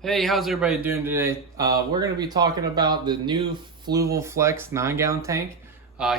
Hey, how's everybody doing today? We're going to be talking about the new Fluval Flex 9-gallon tank.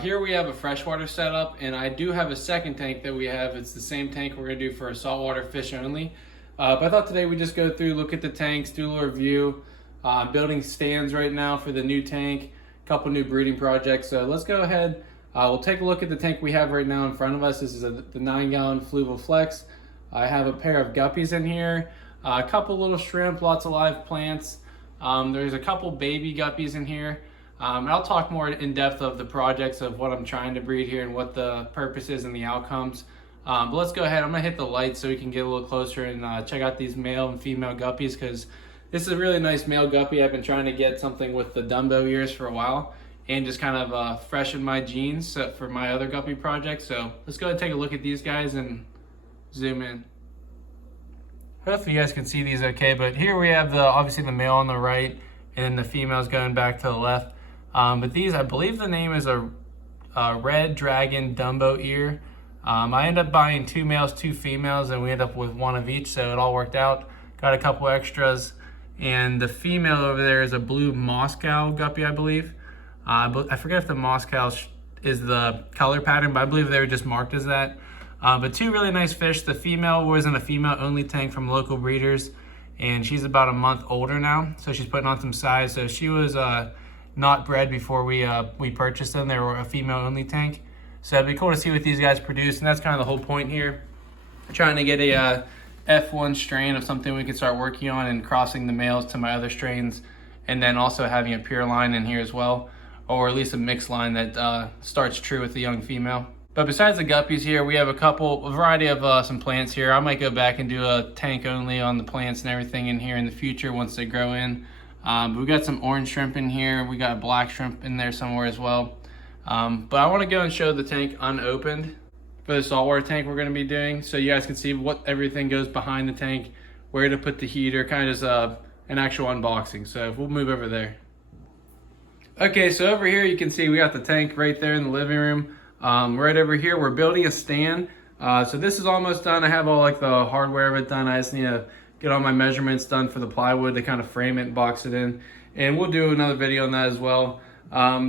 Here we have a freshwater setup, and I do have a second tank that we have. It's the same tank we're going to do for saltwater fish only. But I thought today we'd just go through, look at the tanks, do a little review. Building stands right now for the new tank, a couple new breeding projects. So let's go ahead. We'll take a look at the tank we have right now in front of us. This is the 9-gallon Fluval Flex. I have a pair of guppies in here. A couple little shrimp, lots of live plants. There's a couple baby guppies in here. And I'll talk more in depth of the projects of what I'm trying to breed here and what the purpose is and the outcomes. But let's go ahead. I'm gonna hit the lights so we can get a little closer and check out these male and female guppies, because this is a really nice male guppy. I've been trying to get something with the Dumbo ears for a while and just kind of freshen my genes for my other guppy project. So let's go ahead and take a look at these guys and zoom in. Hopefully you guys can see these okay, but here we have obviously the male on the right and then the females going back to the left. But these, I believe the name is a red dragon Dumbo ear. I ended up buying 2 males, 2 females, and we ended up with 1 of each, so it all worked out. Got a couple extras. And the female over there is a blue Moscow guppy, I believe. I forget if the Moscow is the color pattern, but I believe they were just marked as that. But 2 really nice fish. The female was in a female-only tank from local breeders, and she's about a month older now, so she's putting on some size. So she was not bred before we purchased them. They were a female-only tank. So it'd be cool to see what these guys produce, and that's kind of the whole point here. Trying to get a F1 strain of something we can start working on and crossing the males to my other strains, and then also having a pure line in here as well, or at least a mixed line that starts true with the young female. But besides the guppies here, we have a variety of some plants here. I might go back and do a tank only on the plants and everything in here in the future once they grow in. We got some orange shrimp in here. We got a black shrimp in there somewhere as well. But I want to go and show the tank unopened for the saltwater tank we're going to be doing, so you guys can see what everything goes behind the tank, where to put the heater, kind of just an actual unboxing. So we'll move over there. Okay, so over here you can see we got the tank right there in the living room. Right over here, we're building a stand. So this is almost done. I have all like the hardware of it done. I just need to get all my measurements done for the plywood to kind of frame it and box it in. And we'll do another video on that as well.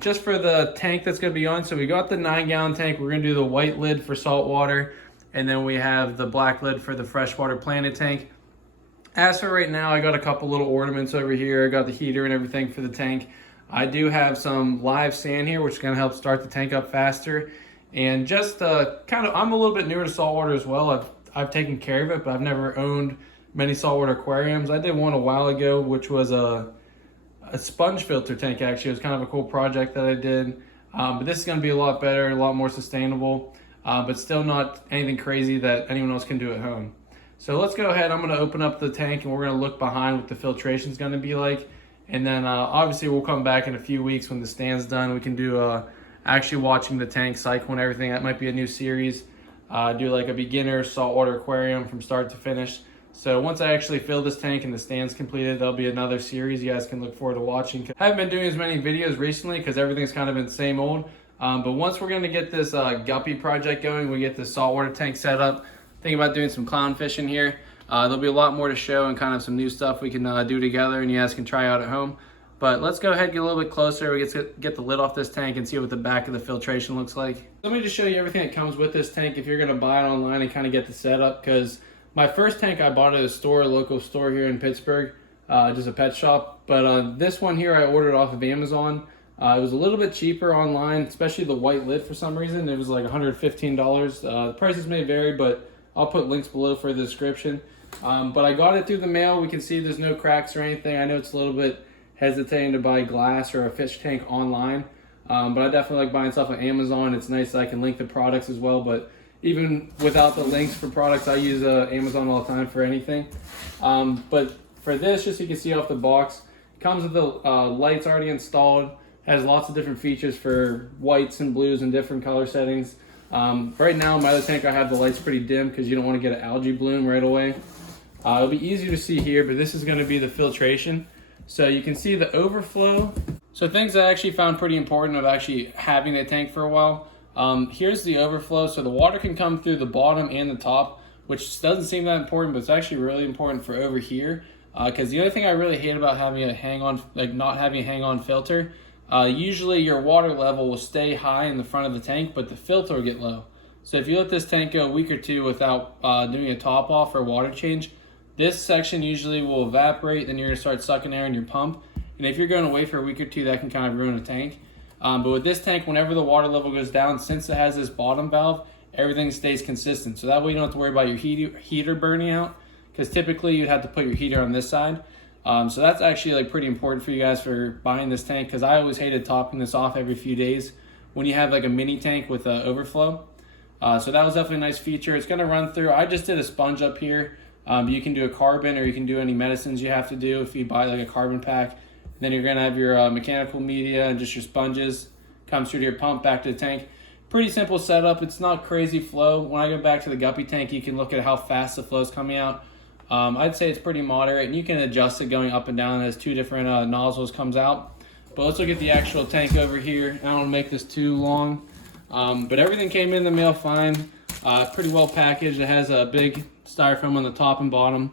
Just for the tank that's going to be on. So we got the 9-gallon tank. We're going to do the white lid for saltwater. And then we have the black lid for the freshwater planted tank. As for right now, I got a couple little ornaments over here. I got the heater and everything for the tank. I do have some live sand here, which is going to help start the tank up faster. And just I'm a little bit newer to saltwater as well. I've taken care of it, but I've never owned many saltwater aquariums. I did one a while ago, which was a sponge filter tank, actually. It was kind of a cool project that I did. But this is going to be a lot better, a lot more sustainable, but still not anything crazy that anyone else can do at home. So let's go ahead. I'm going to open up the tank, and we're going to look behind what the filtration is going to be like. And then obviously we'll come back in a few weeks when the stand's done. We can do actually watching the tank cycle and everything. That might be a new series. Do like a beginner saltwater aquarium from start to finish. So once I actually fill this tank and the stand's completed, there'll be another series you guys can look forward to watching. I haven't been doing as many videos recently because everything's kind of been the same old. But once we're going to get this guppy project going, we get this saltwater tank set up. Think about doing some clown fishing here. There'll be a lot more to show and kind of some new stuff we can do together and you guys can try out at home. But let's go ahead and get a little bit closer. We get the lid off this tank and see what the back of the filtration looks like. Let me just show you everything that comes with this tank if you're going to buy it online and kind of get the setup, because my first tank I bought at a local store here in Pittsburgh, just a pet shop. But this one here I ordered off of Amazon. It was a little bit cheaper online, especially the white lid for some reason. It was like $115. The prices may vary, but I'll put links below for the description. But I got it through the mail. We can see there's no cracks or anything. I know it's a little bit hesitating to buy glass or a fish tank online, but I definitely like buying stuff on Amazon. It's nice that I can link the products as well, but even without the links for products, I use Amazon all the time for anything. But for this, just so you can see off the box, it comes with the lights already installed, has lots of different features for whites and blues and different color settings. Right now in my other tank I have the lights pretty dim because you don't want to get an algae bloom right away. It'll be easier to see here, but this is going to be the filtration. So you can see the overflow. So things I actually found pretty important of actually having the tank for a while. Here's the overflow. So the water can come through the bottom and the top, which doesn't seem that important, but it's actually really important for over here. because the only thing I really hate about having a hang-on, like not having a hang-on filter, usually your water level will stay high in the front of the tank, but the filter will get low. So if you let this tank go a week or two without doing a top off or water change, this section usually will evaporate, then you're gonna start sucking air in your pump. And if you're going away for a week or two, that can kind of ruin a tank. But with this tank, whenever the water level goes down, since it has this bottom valve, everything stays consistent. So that way you don't have to worry about your heater burning out, because typically you'd have to put your heater on this side. So that's actually like pretty important for you guys for buying this tank, because I always hated topping this off every few days when you have like a mini tank with overflow. So that was definitely a nice feature. It's going to run through. I just did a sponge up here. You can do a carbon, or you can do any medicines you have to do if you buy like a carbon pack. Then you're gonna have your mechanical media and just your sponges. Comes through to your pump, back to the tank. Pretty simple setup. It's not crazy flow. When I go back to the Guppy tank, you can look at how fast the flow is coming out. I'd say it's pretty moderate, and you can adjust it going up and down as two different nozzles comes out. But let's look at the actual tank over here. I don't want to make this too long, but everything came in the mail fine. Pretty well packaged. It has a big styrofoam on the top and bottom.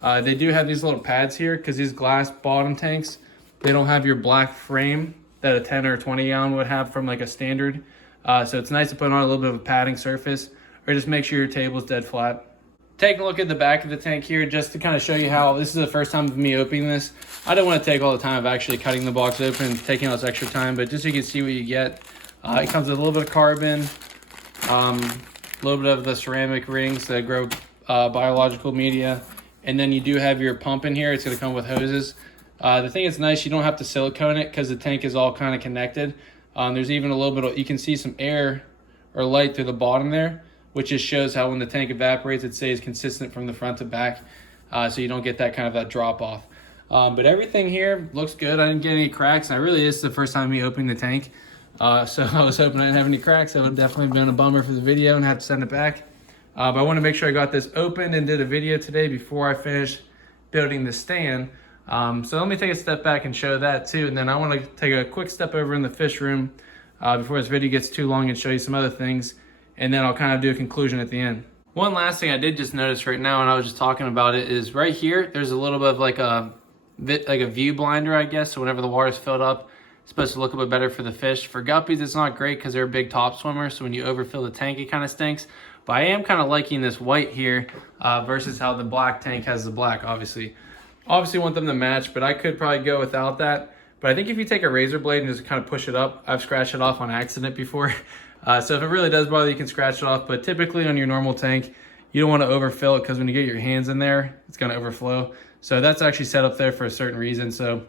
They do have these little pads here because these glass bottom tanks, they don't have your black frame that a 10 or 20 gallon would have from like a standard. So it's nice to put on a little bit of a padding surface, or just make sure your table's dead flat. Taking a look at the back of the tank here, just to kind of show you how this is the first time of me opening this. I don't want to take all the time of actually cutting the box open and taking all this extra time, but just so you can see what you get. It comes with a little bit of carbon, a little bit of the ceramic rings that grow biological media, and then you do have your pump in here. It's going to come with hoses. The thing is nice, you don't have to silicone it because the tank is all kind of connected. There's even a little bit of, you can see some air or light through the bottom there, which just shows how when the tank evaporates, it stays consistent from the front to back, so you don't get that kind of that drop off. But everything here looks good. I didn't get any cracks, and this is the first time me opening the tank. So I was hoping I didn't have any cracks. That would have definitely been a bummer for the video and have to send it back. But I want to make sure I got this opened and did a video today before I finished building the stand. So let me take a step back and show that too, and then I want to take a quick step over in the fish room before this video gets too long and show you some other things, and then I'll kind of do a conclusion at the end. One last thing I did just notice right now, and I was just talking about it, is right here there's a little bit of like a view blinder, I guess, so whenever the water's filled up, it's supposed to look a bit better for the fish. For guppies, it's not great because they're a big top swimmer, so when you overfill the tank, it kind of stinks. But I am kind of liking this white here versus how the black tank has the black, obviously. Obviously want them to match, but I could probably go without that. But I think if you take a razor blade and just kind of push it up, I've scratched it off on accident before. So if it really does bother you, can scratch it off. But typically on your normal tank, you don't want to overfill it because when you get your hands in there, it's going to overflow. So that's actually set up there for a certain reason. So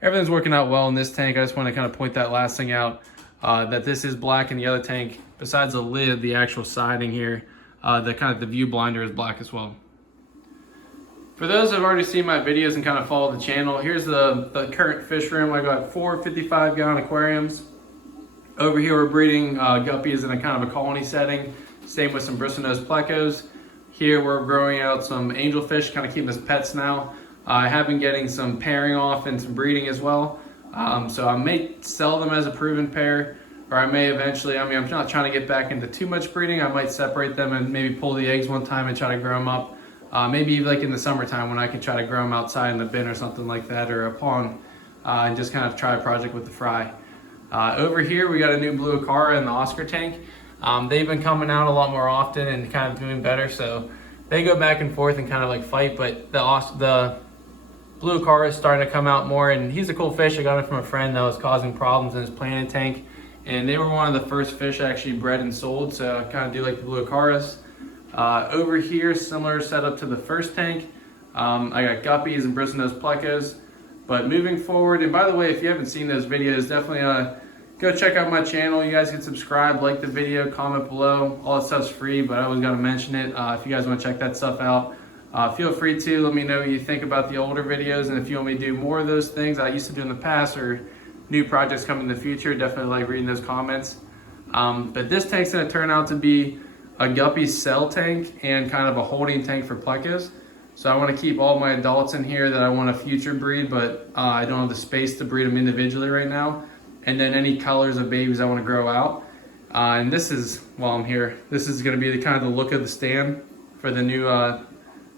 everything's working out well in this tank. I just want to kind of point that last thing out, that this is black in the other tank. Besides the lid, the actual siding here, the view blinder is black as well. For those who have already seen my videos and kind of followed the channel, here's the current fish room. I got 4 55-gallon aquariums. Over here we're breeding guppies in a kind of a colony setting. Same with some bristlenose plecos. Here we're growing out some angelfish, kind of keeping as pets now. I have been getting some pairing off and some breeding as well. So I may sell them as a proven pair, or I may eventually, I'm not trying to get back into too much breeding. I might separate them and maybe pull the eggs one time and try to grow them up. Maybe like in the summertime when I can try to grow them outside in the bin or something like that, or a pond, and just kind of try a project with the fry. Over here we got a new blue acara in the Oscar tank. They've been coming out a lot more often and kind of doing better, so they go back and forth and kind of like fight, but the blue acara is starting to come out more, and he's a cool fish. I got it from a friend that was causing problems in his planted tank, and they were one of the first fish I actually bred and sold, so I kind of do like the blue acaras. Over here, similar setup to the first tank. I got guppies and bristlenose plecos. But moving forward, and by the way, if you haven't seen those videos, definitely go check out my channel. You guys can subscribe, like the video, comment below. All that stuff's free, but I always got to mention it. If you guys want to check that stuff out, feel free to let me know what you think about the older videos, and if you want me to do more of those things I used to do in the past, or new projects coming in the future, definitely like reading those comments. But this tank's going to turn out to be a guppy cell tank and kind of a holding tank for plecos. So I want to keep all my adults in here that I want to future breed, but I don't have the space to breed them individually right now. And then any colors of babies I want to grow out. And this is, while I'm here, this is going to be the kind of the look of the stand for the new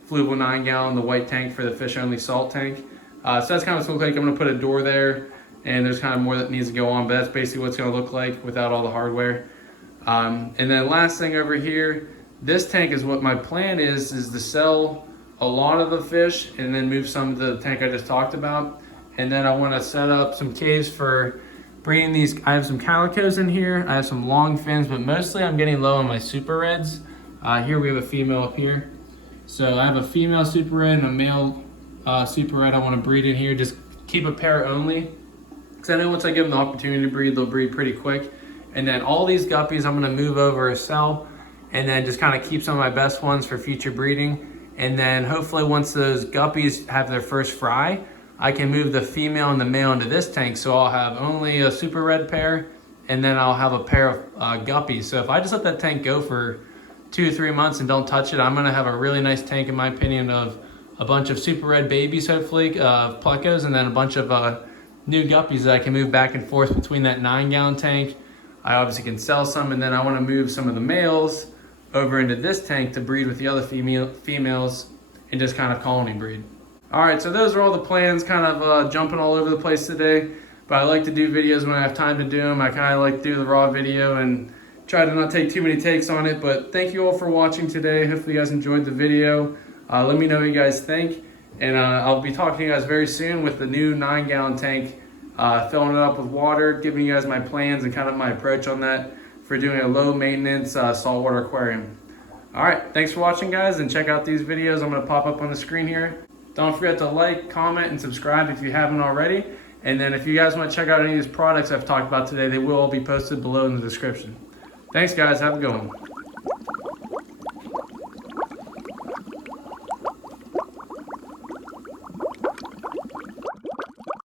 Fluval 9-gallon, the white tank for the fish only salt tank. So that's kind of what it's going to look like. I'm going to put a door there, and there's kind of more that needs to go on, but that's basically what it's going to look like without all the hardware. And then last thing over here, this tank is what my plan is to sell a lot of the fish and then move some to the tank I just talked about. And then I want to set up some caves for breeding these. I have some calicos in here. I have some long fins, but mostly I'm getting low on my super reds. Here we have a female up here. So I have a female super red and a male super red I want to breed in here. Just keep a pair only, because I know once I give them the opportunity to breed, they'll breed pretty quick. And then all these guppies I'm going to move over or sell, and then just kind of keep some of my best ones for future breeding. And then hopefully once those guppies have their first fry, I can move the female and the male into this tank, so I'll have only a super red pair, and then I'll have a pair of guppies. So if I just let that tank go for 2 or 3 months and don't touch it, I'm gonna have a really nice tank, in my opinion, of a bunch of super red babies, hopefully, plecos, and then a bunch of new guppies that I can move back and forth between that 9-gallon tank. I obviously can sell some, and then I wanna move some of the males over into this tank to breed with the other females and just kind of colony breed. All right, so those are all the plans, kind of jumping all over the place today, but I like to do videos when I have time to do them. I kind of like to do the raw video and try to not take too many takes on it, but thank you all for watching today. Hopefully you guys enjoyed the video. Let me know what you guys think, and I'll be talking to you guys very soon with the new 9-gallon tank, filling it up with water, giving you guys my plans and kind of my approach on that for doing a low maintenance saltwater aquarium. All right, thanks for watching, guys, and check out these videos I'm gonna pop up on the screen here. Don't forget to like, comment, and subscribe if you haven't already. And then if you guys want to check out any of these products I've talked about today, they will all be posted below in the description. Thanks, guys. Have a good one.